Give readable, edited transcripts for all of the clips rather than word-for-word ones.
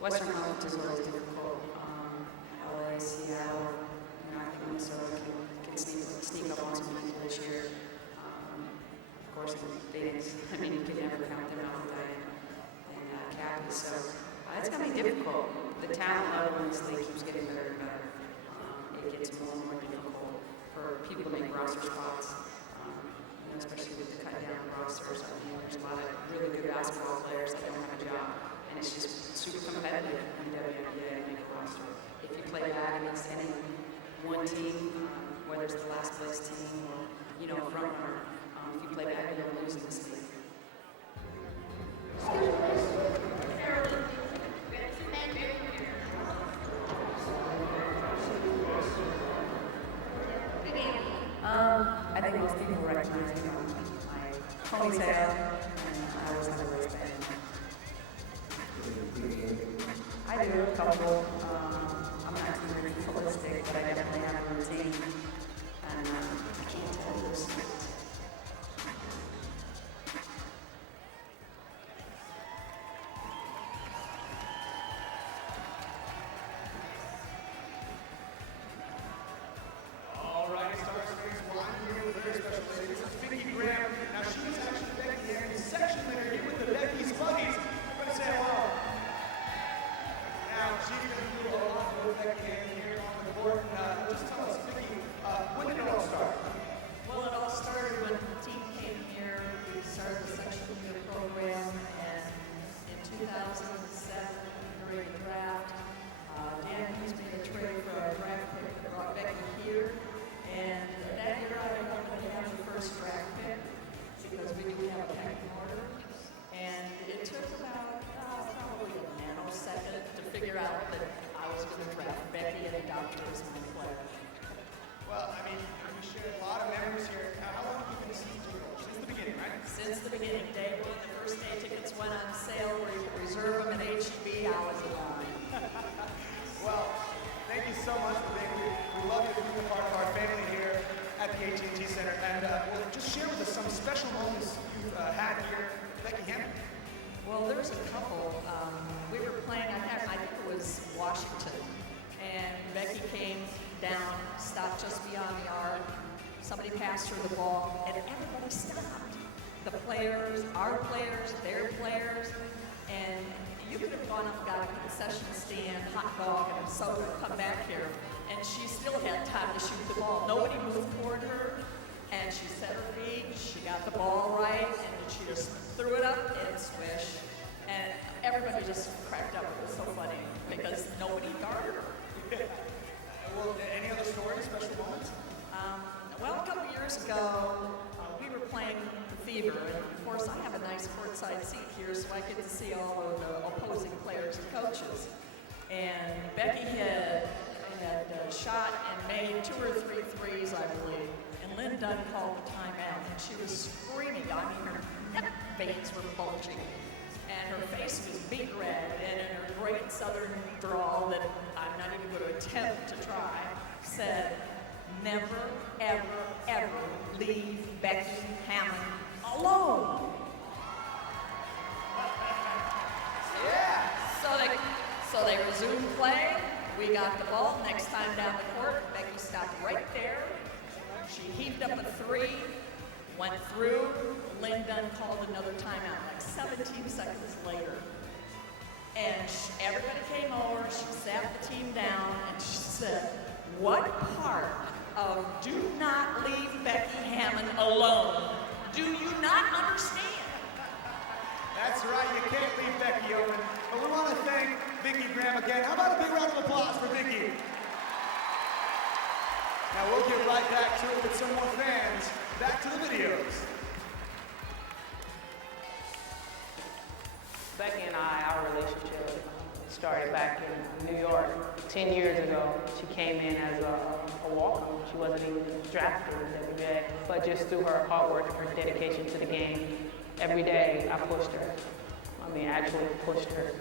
Western Conference is always difficult. LA, Seattle, I think Minnesota can sneak up on some people this year. Of course, Phoenix, you can never count them out and Cappy. So it's going to be difficult. The talent level in this league keeps getting better and better. It gets more and more difficult for people to make roster spots, especially with the cut down rosters. There's a lot of really good basketball players that don't have a job, and it's just super competitive in the WNBA to make a roster. If you play bad against any one team, whether it's the last place team or a front runner, if you play bad, you're losing this league. I think most people recognize me on my ponytail, and I always have a wristband. I do a couple. I'm not too ritualistic, but I definitely have a routine, and I can't tell you this. Vickie Hammon. Now she's actually Becky Hammon's section leader here with the Becky's Buddies. I'm going to say hello. Now she's going to do a lot with Becky Hammon here on the court. Just tell us, Vickie, when did it all start? Well, it all started when the team came here. We started the section leader program, and in 2007, during the draft, Dan Hughes made a trade for our draft pick that brought Becky here. And that year I wanted to have the first draft pick because we do have a pecking order. And it took about probably a nanosecond to figure out that I was going to draft Becky and adopt her as my player. Well, I mean, we shared a lot of memories here. How long have you been a season ticket holder? Since the beginning, right? Since the beginning, day one, the first day tickets went on sale where you could reserve them at HEB. I was in line. Well, thank you so much for being here. We love you for being a part of our family here at the AT&T Center. And well, just share with us some special moments you've had here with Becky Hammon. Well, there's a couple. We were playing, I think it was Washington, and Becky came down, stopped just beyond the arc. Somebody passed her the ball, and everybody stopped. The players, our players, their players, and you could have gone up and got a concession stand, hot dog, and a soda, come back here, and she still had time to shoot the ball. Nobody moved toward her, and she set her feet, she got the ball right, and she just threw it up and swish. And everybody just cracked up. It was so funny because nobody guarded her. Well, any other stories, special moments? Well, a couple years ago, we were playing the Fever, and of course I have a nice courtside seat here, so I get to see all of the opposing players and coaches. And Becky had shot and made 2 or 3 threes, I believe, and Lynn Dunn called the timeout, and she was screaming. I mean, her neck veins were bulging, and her face was beet red, and in her great southern drawl that I'm not even going to attempt to try, said, "Never, ever, ever leave Becky Hammon alone." Yeah. So they resumed play. We got the ball. Next time down the court, Becky stopped right there. She heaved up a 3, went through. Lynn Dunn called another timeout like 17 seconds later. And everybody came over. She sat the team down and she said, "What part of do not leave Becky Hammon alone do you not understand?" That's right, you can't leave Becky open. But we want to thank Vickie Hammon again. How about a big round of applause for Vickie? Now we'll get right back to it with some more fans. Back to the videos. Becky and our relationship started back in New York 10 years ago. She came in as a walk-on. She wasn't even drafted in the WNBA, but just through her hard work and her dedication to the game, every day I pushed her. I mean, actually pushed her.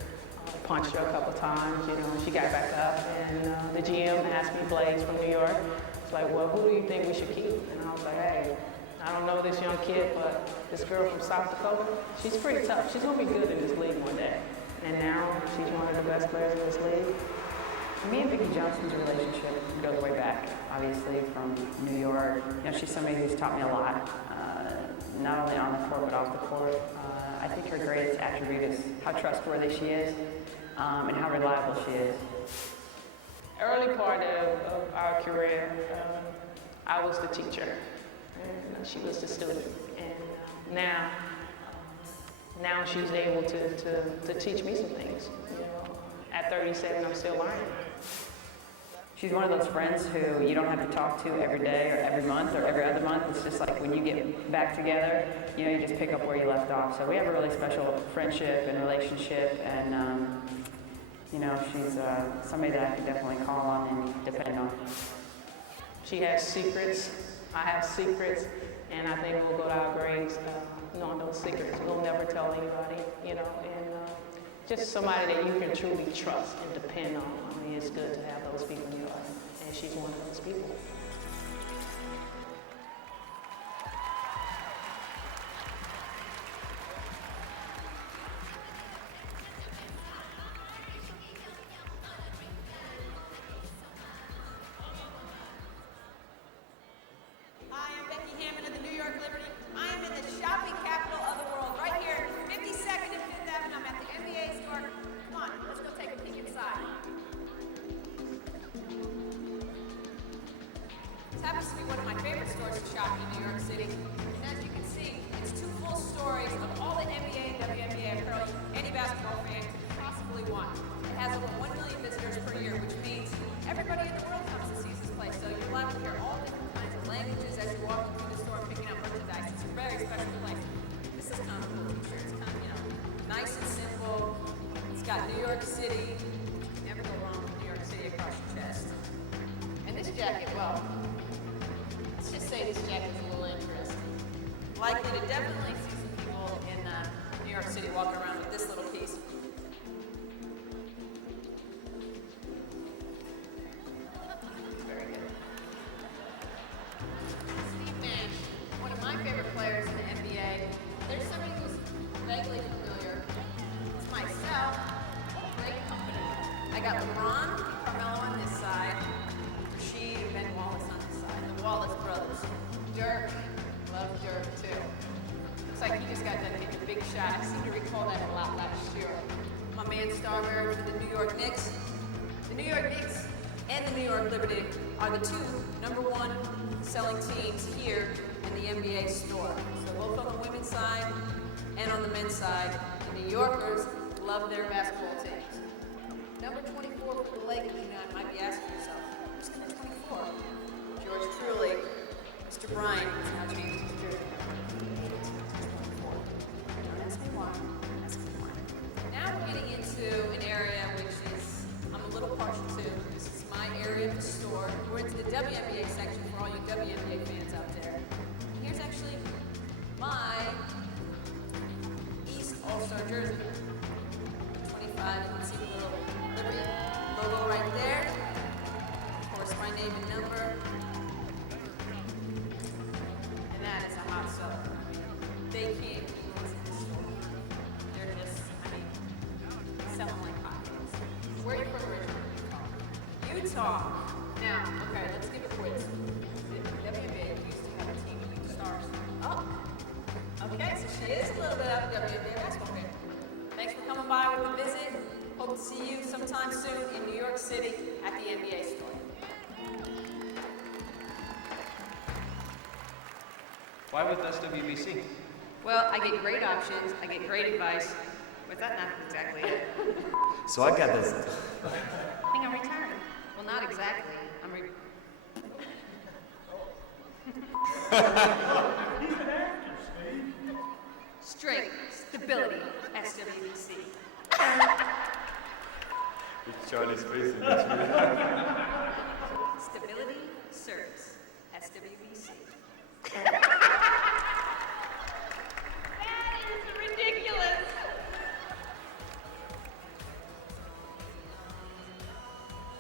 Punched her a couple times, she got back up, and the GM asked me, Blaze from New York, it's like, well, who do you think we should keep? And I was like, hey, I don't know this young kid, but this girl from South Dakota, she's pretty tough. She's gonna be good in this league one day. And now she's one of the best players in this league. Me and Vickie Johnson's relationship goes way back, obviously, from New York. You know, she's somebody who's taught me a lot, not only on the court, but off the court. I think her greatest attribute is how trustworthy she is and how reliable she is. Early part of our career, I was the teacher, and she was the student. And now she's able to teach me some things. You know, at 37, I'm still learning. She's one of those friends who you don't have to talk to every day or every month or every other month. It's just like when you get back together, you know, you just pick up where you left off. So we have a really special friendship and relationship, and you know, she's somebody that I can definitely call on and depend on. She has secrets, I have secrets, and I think we'll go to our graves knowing those secrets. We'll never tell anybody, you know, and just somebody that you can truly trust and depend on. I mean, it's good to have those people in your life, and she's one of those people. I am Becky Hammon of the New York Liberty. I am in the shopping capital of the world, right here, 52nd and 5th Avenue. I'm at the NBA store. Come on, let's go take a peek inside. This happens to be one of my favorite stores to shop in New York City. And as you can see, it's two full stories of all the NBA and WNBA apparel any basketball fan could possibly want. It has over 1 million visitors per year, which means everybody in the world comes to see this place. So you're allowed to hear all different kinds of languages as you're walking through the store and picking up merchandise. It's a very special place. This is kind of a cool t-shirt. It's kind of, you know, nice and simple. It's got New York City. Never go wrong with New York City across your chest. And this jacket, well, let's just say this jacket is a little interesting. Likely to definitely see some people in New York City walking around with this little piece. Very good. Steve Nash, one of my favorite players in the NBA. There's somebody who's vaguely familiar. It's myself. Great company. I got LeBron, Carmelo on this side, Rasheed and Ben Wallace on this side. The Wallace brothers. Dirk. Love Dirk too. Looks like he just got done hitting a big shot. I seem to recall that a lot last year. My man Starberry for the New York Knicks. The New York Knicks and the New York Liberty are the two #1 selling teams here in the NBA store. So both on the women's side and on the men's side, the New Yorkers love their basketball teams. Number 24 for the Lakers, you know, I might be asking yourself, who's number 24? George truly, Mr. Bryant has now changed his jersey. Don't ask me why. Ask me why. Now we're getting into an area which is I'm a little partial to. This is my area of the store. We're into the WNBA section for all you WNBA fans out there. And here's actually my East All-Star jersey. 25, you can see the little Liberty logo right there. Of course, my name and number. And that is a hot seller. They can't keep what's in the store. They're just, I mean, selling like hotcakes. Where are you from originally? Utah. Now, okay, let's give a quiz. The WNBA used to have a team of stars. Oh, okay, so she is a little bit of a WNBA basketball fan. Thanks for coming by with a visit. Hope to see you sometime soon in New York City at the NBA store. Why with SWBC? Well, I get great options, I get great advice. Was that not exactly it? So I got this. I think I'm retired. Well, not exactly. Strength, stability, SWBC. Charlie's face in this.